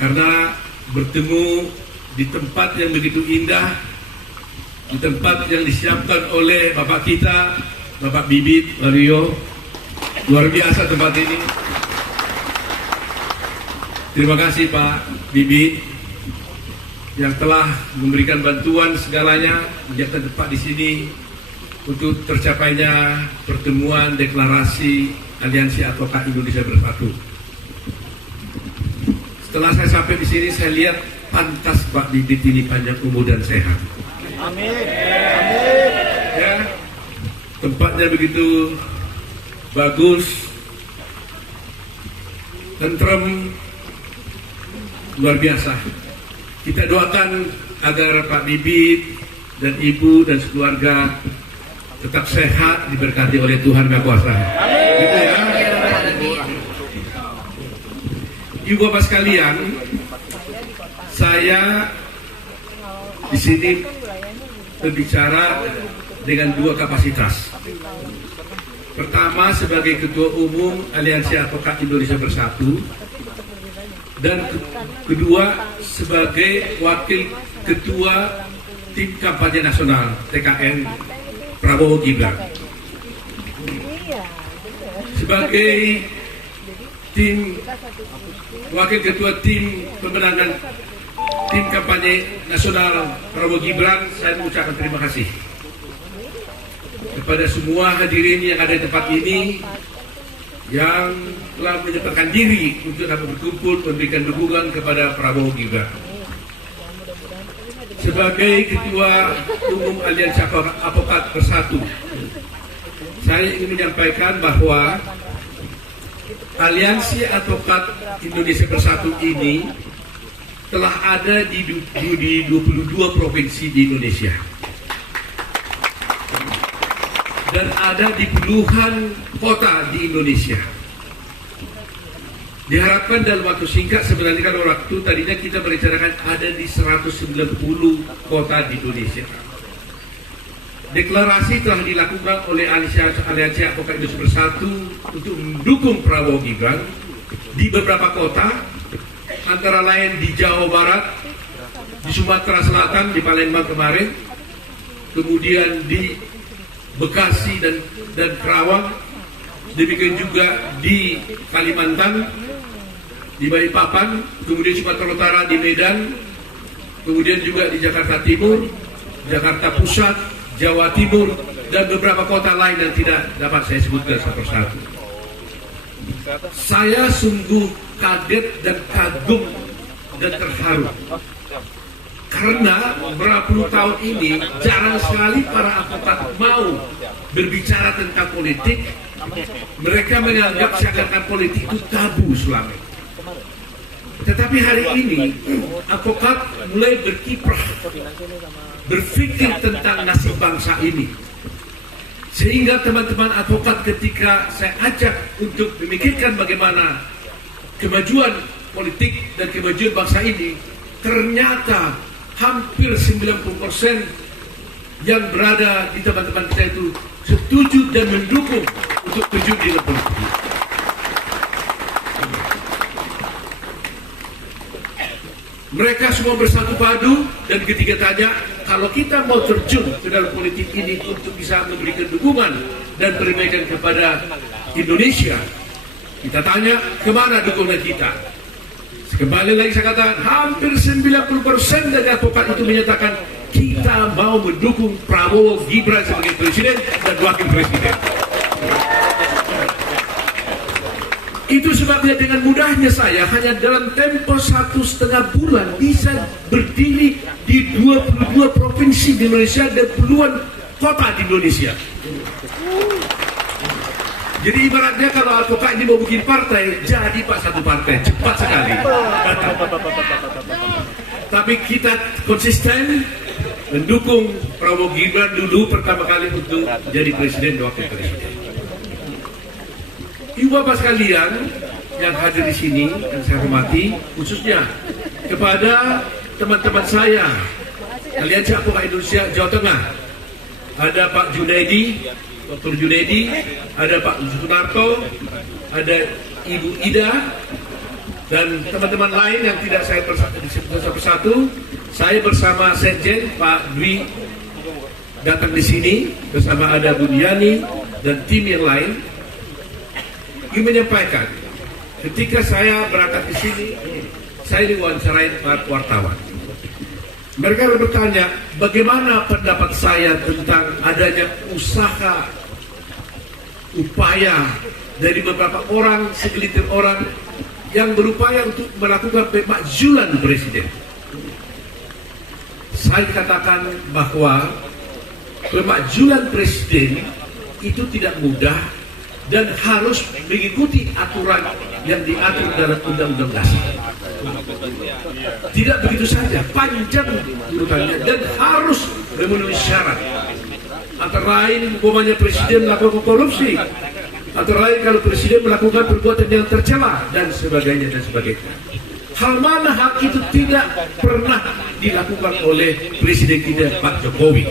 karena bertemu di tempat yang begitu indah, di tempat yang disiapkan oleh Bapak kita, Bapak Bibit Waluyo. Luar biasa tempat ini. Terima kasih Pak Bibit yang telah memberikan bantuan segalanya, menjadikan tempat di sini untuk tercapainya pertemuan deklarasi Aliansi Advokat Indonesia Bersatu. Setelah saya sampai di sini, saya lihat pantas Pak Bibit ini panjang umur dan sehat. Amin. Amin. Ya, tempatnya begitu bagus, tentrem, luar biasa. Kita doakan agar Pak Bibit dan Ibu dan sekeluarga tetap sehat, diberkati oleh Tuhan Maha Kuasa. Gitu ya. Ibu Bapak sekalian, saya di sini berbicara dengan dua kapasitas. Pertama sebagai Ketua Umum Aliansi Advokat Indonesia Bersatu, dan kedua sebagai Wakil Ketua Tim Kampanye Nasional TKN Prabowo Gibran. Sebagai Wakil Ketua Tim Pemenangan Tim Kampanye Nasional Prabowo Gibran, saya mengucapkan terima kasih kepada semua hadirin yang ada di tempat ini yang telah menyempatkan diri untuk dapat berkumpul memberikan dukungan kepada Prabowo Gibran. Sebagai Ketua Umum Aliansi Advokat Bersatu, saya ingin menyampaikan bahwa Aliansi Advokat Indonesia Bersatu ini telah ada di 22 provinsi di Indonesia dan ada di puluhan kota di Indonesia. Diharapkan dalam waktu singkat, sebenarnya kan waktu tadinya kita merencanakan ada di 190 kota di Indonesia. Deklarasi telah dilakukan oleh Aliansi Advokat Indonesia Bersatu untuk mendukung Prabowo Gibran di beberapa kota, antara lain di Jawa Barat, di Sumatera Selatan, di Palembang kemarin, kemudian di Bekasi dan Kerawang, demikian juga di Kalimantan, di Balikpapan, kemudian Sumatera Utara di Medan, kemudian juga di Jakarta Timur, Jakarta Pusat, Jawa Timur, dan beberapa kota lain yang tidak dapat saya sebutkan satu persatu. Saya sungguh kaget dan kagum dan terharu karena berapa puluh tahun ini jarang sekali para advokat mau berbicara tentang politik. Mereka menganggap seakan-akan politik itu tabu selama ini. Tetapi hari ini advokat mulai berkiprah, berpikir tentang nasib bangsa ini. Sehingga teman-teman advokat ketika saya ajak untuk memikirkan bagaimana kemajuan politik dan kemajuan bangsa ini, ternyata hampir 90% yang berada di teman-teman kita itu setuju dan mendukung untuk terjun di dalam politik. Mereka semua bersatu padu, dan ketika tanya, kalau kita mau terjun ke dalam politik ini untuk bisa memberikan dukungan dan perbaikan kepada Indonesia, kita tanya, kemana dukungan kita? Kembali lagi saya katakan, hampir 90% dari advokat itu menyatakan kita mau mendukung Prabowo Gibran sebagai presiden dan wakil presiden. Itu sebabnya dengan mudahnya saya hanya dalam tempo 1,5 bulan bisa berdiri di 22 provinsi di Indonesia dan puluhan kota di Indonesia. Jadi ibaratnya kalau advokat ini mau bikin partai, jadi Pak satu partai, cepat sekali. Tapi kita konsisten mendukung Prabowo Gibran dulu pertama kali untuk jadi presiden dan wakil presiden. Ibu Bapak sekalian yang hadir di sini yang saya hormati, khususnya kepada teman-teman saya Aliansi Advokat Indonesia Jawa Tengah, ada Pak Junaidi, Dr. Junaidi, ada Pak Sunarto, ada Ibu Ida, dan teman-teman lain yang tidak saya disebut satu-satu. Saya bersama Sekjen Pak Dwi datang di sini bersama ada Budiani dan tim yang lain ingin menyampaikan, ketika saya berangkat di sini, saya diwawancarain Pak wartawan. Mereka bertanya, bagaimana pendapat saya tentang adanya usaha, upaya dari beberapa orang, segelintir orang yang berupaya untuk melakukan pemakzulan presiden. Saya katakan bahwa pemakzulan presiden itu tidak mudah dan harus mengikuti aturan yang diatur dalam Undang-Undang Dasar. Tidak begitu saja, panjang urutannya dan harus memenuhi syarat. Antara lain, umpamanya presiden melakukan korupsi, antara lain kalau presiden melakukan perbuatan yang tercela dan sebagainya dan sebagainya. Hal mana hal itu tidak pernah dilakukan oleh presiden kita Pak Jokowi.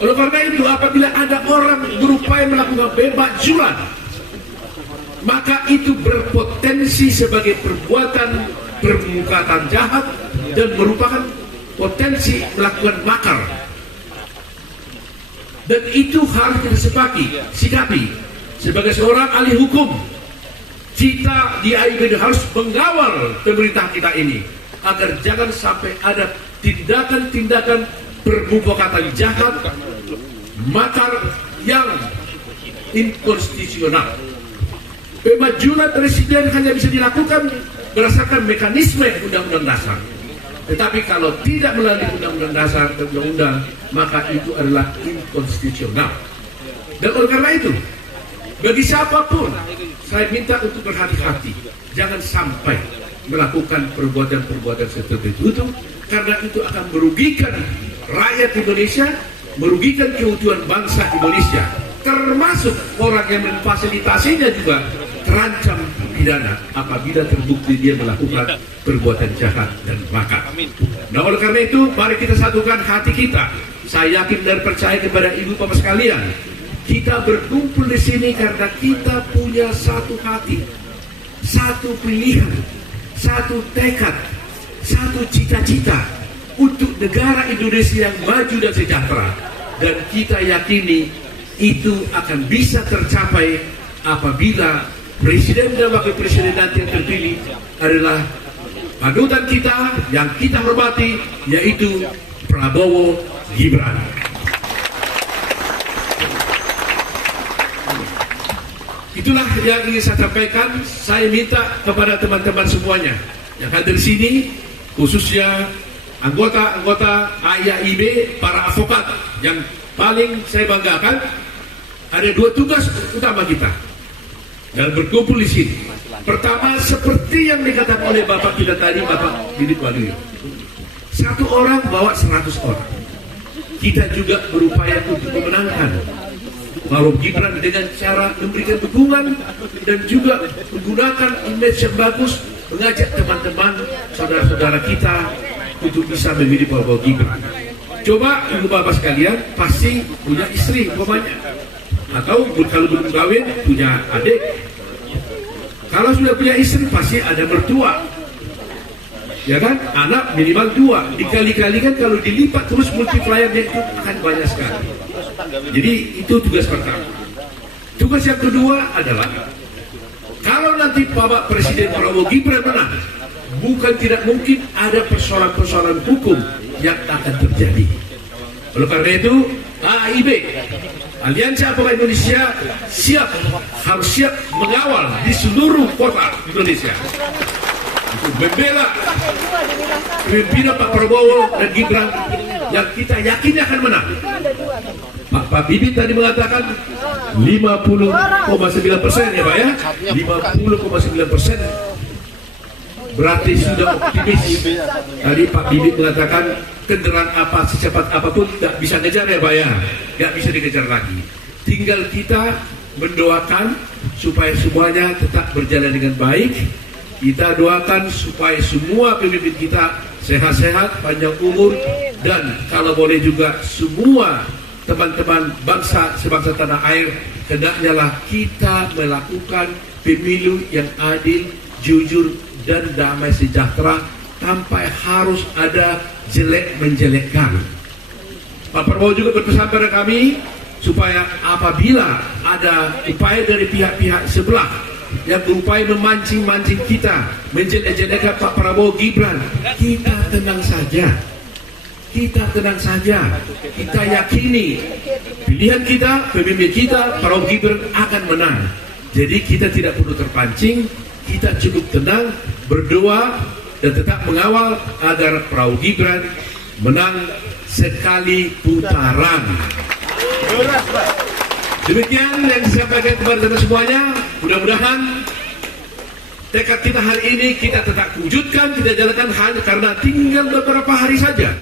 Oleh karena itu, apabila ada orang berupaya melakukan pemakzulan, maka itu berpotensi sebagai perbuatan permukatan jahat dan merupakan potensi melakukan makar. Dan itu harus kita sikapi sebagai seorang ahli hukum. Kita di AIBD harus mengawal pemerintah kita ini agar jangan sampai ada tindakan-tindakan permufakatan jahat, makar yang inkonstitusional. Pemakzulan presiden hanya bisa dilakukan berdasarkan mekanisme Undang-Undang Dasar. Tetapi kalau tidak melalui Undang-Undang Dasar dan Undang-Undang, maka itu adalah inkonstitusional. Dan oleh karena itu, bagi siapapun, saya minta untuk berhati-hati. Jangan sampai melakukan perbuatan-perbuatan seperti itu, karena itu akan merugikan rakyat Indonesia, merugikan keutuhan bangsa Indonesia, termasuk orang yang memfasilitasinya juga terancam pidana apabila terbukti dia melakukan perbuatan jahat dan makar. Nah, oleh karena itu, mari kita satukan hati kita. Saya yakin dan percaya kepada ibu bapak sekalian, kita berkumpul di sini karena kita punya satu hati, satu pilihan, satu tekad, satu cita-cita untuk negara Indonesia yang maju dan sejahtera. Dan kita yakini itu akan bisa tercapai apabila presiden dan wakil presiden nanti yang terpilih adalah panutan kita yang kita hormati, yaitu Prabowo Gibran. Itulah yang ingin saya sampaikan. Saya minta kepada teman-teman semuanya yang hadir di sini, khususnya anggota-anggota AIB, para advokat, yang paling saya banggakan, ada dua tugas utama kita dan berkumpul di sini. Pertama, seperti yang dikatakan oleh Bapak kita tadi, Bapak Didit Waluyo, satu orang bawa 100 orang. Kita juga berupaya untuk memenangkan Prabowo Gibran dengan cara memberikan dukungan dan juga menggunakan image yang bagus, mengajak teman-teman, saudara-saudara kita untuk bisa memilih Prabowo Gibran. Coba ibu bapak sekalian pasti punya istri umpamanya, atau kalau belum kawin punya adik. Kalau sudah punya istri pasti ada mertua, ya kan? Anak minimal 2, dikali-kalikan kalau dilipat terus multipliernya itu akan banyak sekali. Jadi itu tugas pertama. Tugas yang kedua adalah kalau nanti Bapak Presiden Prabowo Gibran menang, bukan tidak mungkin ada persoalan-persoalan hukum yang akan terjadi. Oleh karena itu, AIB, Aliansi Advokat Indonesia, harus siap mengawal di seluruh kota Indonesia untuk membela pimpinan Pak Prabowo dan Gibran yang kita yakin akan menang. Pak Bibit tadi mengatakan 50,9% ya Pak ya, 50,9%. Berarti sudah optimis. Tadi Pak Bibit mengatakan kendaraan apa secepat apapun tidak bisa ngejar ya Pak ya, tidak bisa dikejar lagi. Tinggal kita mendoakan supaya semuanya tetap berjalan dengan baik. Kita doakan supaya semua pemimpin kita sehat-sehat, panjang umur, dan kalau boleh juga semua teman-teman bangsa sebangsa tanah air, hendaknya lah kita melakukan pemilu yang adil, jujur, dan damai sejahtera tanpa harus ada jelek menjelekkan. Pak Prabowo juga berpesan pada kami supaya apabila ada upaya dari pihak-pihak sebelah yang berupaya memancing-mancing kita, menjelek-jelekkan Pak Prabowo Gibran, kita tenang saja. Kita tenang saja. Kita yakini pilihan kita, pemimpin kita, Prabowo Gibran akan menang. Jadi kita tidak perlu terpancing, kita cukup tenang, berdoa, dan tetap mengawal agar Prabowo Gibran menang sekali putaran. Demikian yang disampaikan kepada kita semuanya. Mudah-mudahan tekad kita hari ini kita tetap wujudkan, kita jalankan hanya karena tinggal beberapa hari saja.